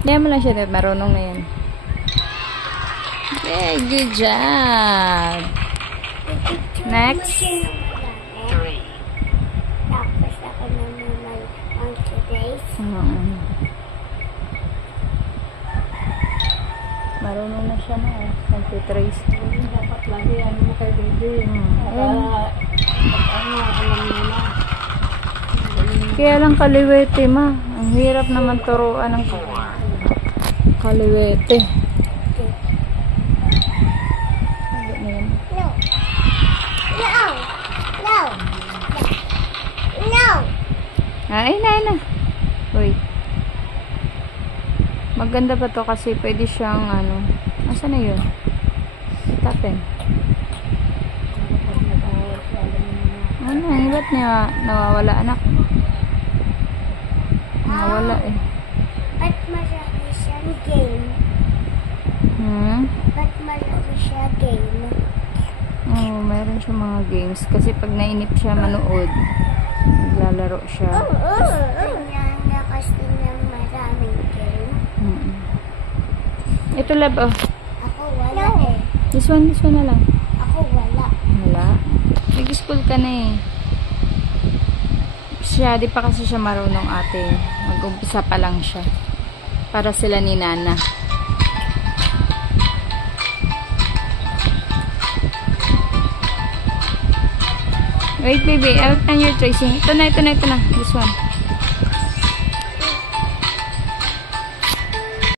Kaya mo lang siya, marunong na yan. Okay, good job. Next. Tapos ako naman may monkey race. Marunong na siya na. Nagtitrace. Dapat lagi ano mo kay baby. Alam niya na. Kaya lang kaliwete, ma. Ang hirap naman turuan ng kaliwete. No. No. No. No. Ay na. Uy. Maganda pa to kasi pwede siyang ano. Asan na yun? Tapin. Ano? Ba't niya nawawala, anak? Nawala eh. Ba't marami siyang game? Ba't marami siya game? Oo, mayroon siya mga games. Kasi pag nainip siya manood, naglalaro siya. Kasi ng maraming game. Ito, lab, oh. Ako wala eh. This one na lang. Ako wala. Wala. Nag-school ka na eh. Siya, di pa kasi siya marunong ate. Mag-umpisa pa lang siya. Para sila ni Nana. Wait, baby. Out on your tracing. Ito na. This one.